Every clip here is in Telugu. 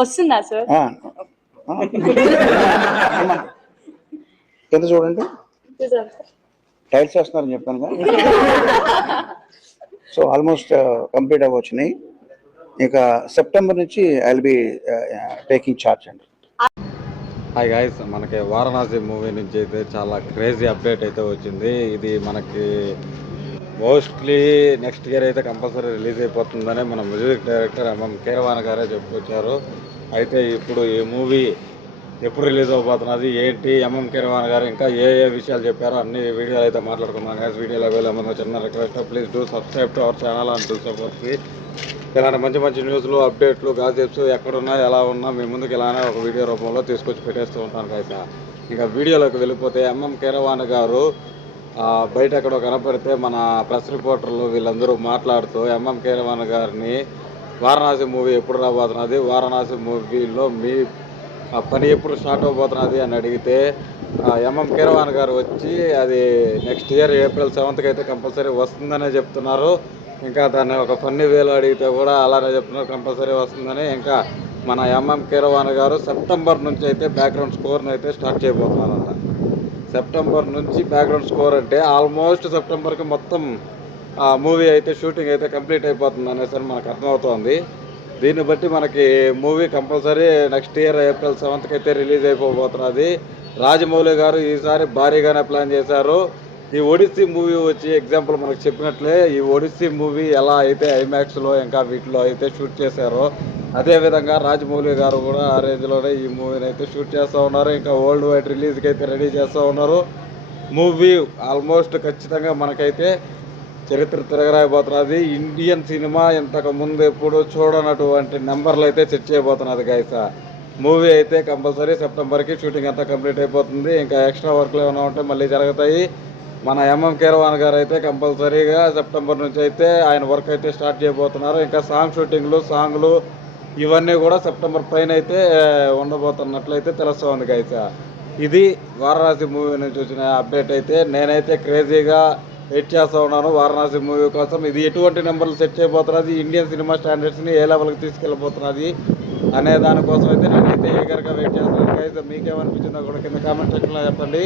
వస్తుందా సార్? కింద చూడండి, టైల్స్ వేస్తున్నారని చెప్పాను కదా. సో ఆల్మోస్ట్ కంప్లీట్ అవ్వచ్చినాయి. ఇక సెప్టెంబర్ నుంచి I will be taking charge అండి. హాయ్ గాయ్స్, మనకి వారణాసి మూవీ నుంచి అయితే చాలా క్రేజీ అప్డేట్ అయితే వచ్చింది. ఇది మనకి మోస్ట్లీ నెక్స్ట్ ఇయర్ అయితే కంపల్సరీ రిలీజ్ అయిపోతుందని మన మ్యూజిక్ డైరెక్టర్ ఎంఎం కీరవాణి గారే చెప్పుకొచ్చారు. అయితే ఇప్పుడు ఈ మూవీ ఎప్పుడు రిలీజ్ అవబోతున్నది ఏంటి, ఎంఎం కీరవాణి గారు ఇంకా ఏ విషయాలు చెప్పారో అన్ని వీడియోలు అయితే మాట్లాడుకున్నాం గాయస్. వీడియోలో వెళ్ళే చిన్న request, please do subscribe to our channel and do support. ఇలాంటి మంచి మంచి న్యూస్లు, అప్డేట్లు, గాసిప్స్ ఎక్కడున్నా ఎలా ఉన్నా మీ ముందుకు ఇలానే ఒక వీడియో రూపంలో తీసుకొచ్చి పెట్టేస్తూ ఉంటాను గాయస్. ఇంకా వీడియోలోకి వెళ్ళిపోతే ఎంఎం కీరవాణి గారు బయట ఎక్కడో కనపడితే మన ప్రెస్ రిపోర్టర్లు వీళ్ళందరూ మాట్లాడుతూ ఎంఎం కీరవాణి గారిని వారణాసి మూవీ ఎప్పుడు రాబోతున్నది, వారణాసి మూవీలో మీ పని ఎప్పుడు స్టార్ట్ అవబోతున్నది అని అడిగితే ఎంఎం కీరవాణి గారు వచ్చి అది నెక్స్ట్ ఇయర్ April 7th అయితే కంపల్సరీ వస్తుందనే చెప్తున్నారు. ఇంకా దాన్ని ఒక ఫన్నీ వేలో అడిగితే కూడా అలానే చెప్తున్నారు, కంపల్సరీ వస్తుందని. ఇంకా మన ఎంఎం కీరవాణి గారు సెప్టెంబర్ నుంచి అయితే బ్యాక్గ్రౌండ్ స్కోర్ని అయితే స్టార్ట్ చేయబోతున్నారంట. సెప్టెంబర్ నుంచి బ్యాక్గ్రౌండ్ స్కోర్ అంటే ఆల్మోస్ట్ సెప్టెంబర్కి మొత్తం మూవీ అయితే షూటింగ్ అయితే కంప్లీట్ అయిపోతుంది అనేసి మనకు అర్థమవుతోంది. దీన్ని బట్టి మనకి movie compulsory next year April 7th అయితే రిలీజ్ అయిపోబోతున్నది. రాజమౌళి గారు ఈసారి భారీగానే ప్లాన్ చేశారు. ఈ ఒడిస్సీ మూవీ వచ్చి ఎగ్జాంపుల్ మనకు చెప్పినట్లే ఈ ఒడిస్సీ మూవీ ఎలా అయితే ఐమాక్స్లో ఇంకా వీటిలో అయితే షూట్ చేశారో అదేవిధంగా రాజమౌళి గారు కూడా ఆ రేంజ్లోనే ఈ మూవీని అయితే షూట్ చేస్తూ ఉన్నారు. ఇంకా వరల్డ్ వైడ్ రిలీజ్కి అయితే రెడీ చేస్తూ ఉన్నారు. మూవీ ఆల్మోస్ట్ ఖచ్చితంగా మనకైతే చరిత్ర తిరగరాయబోతున్నది. ఇండియన్ సినిమా ఇంతకు ముందు ఎప్పుడు చూడనటువంటి నెంబర్లు అయితే సెట్ చేయబోతున్నది గైస్. మూవీ అయితే కంపల్సరీ సెప్టెంబర్కి షూటింగ్ అంతా కంప్లీట్ అయిపోతుంది. ఇంకా ఎక్స్ట్రా వర్క్లు ఏమైనా ఉంటే మళ్ళీ జరుగుతాయి. మన ఎంఎం కీరవాణి గారు అయితే కంపల్సరీగా సెప్టెంబర్ నుంచి అయితే ఆయన వర్క్ అయితే స్టార్ట్ చేయబోతున్నారు. ఇంకా సాంగ్ షూటింగ్లు, సాంగ్లు ఇవన్నీ కూడా సెప్టెంబర్ పైన అయితే ఉండబోతున్నట్లయితే తెలుస్తుంది గైస్. ఇది వారణాసి మూవీ నుంచి వచ్చిన అప్డేట్. అయితే నేనైతే క్రేజీగా వెయిట్ చేస్తూ ఉన్నాను వారణాసి మూవీ కోసం. ఇది ఎటువంటి నెంబర్లు సెట్ చేయబోతున్నది, ఇండియన్ సినిమా స్టాండర్డ్స్ని ఏ లెవెల్కి తీసుకెళ్ళబోతున్నది అనే దానికోసం అయితే నేనైతే ఈగర్గా వెయిట్ చేస్తాను గైస్. మీకేమనిపించిందో కూడా కింద కామెంట్ సెక్షన్లో చెప్పండి.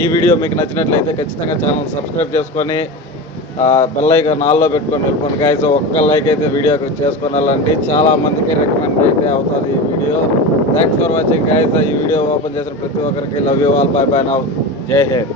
ఈ వీడియో మీకు నచ్చినట్లయితే ఖచ్చితంగా ఛానల్ సబ్స్క్రైబ్ చేసుకొని బెల్ ఐకాన్ ఆల్లో పెట్టుకొని వెళ్ళిపోండి గైస్. ఒక్క లైక్ అయితే వీడియోకి చేసుకొని వెళ్ళండి, చాలా మందికి రికమెండ్ అయితే అవుతుంది ఈ video. Thanks for watching guys. ఈ వీడియో ఓపెన్ చేసిన ప్రతి ఒక్కరికి love you all, by by now, జై హింద్.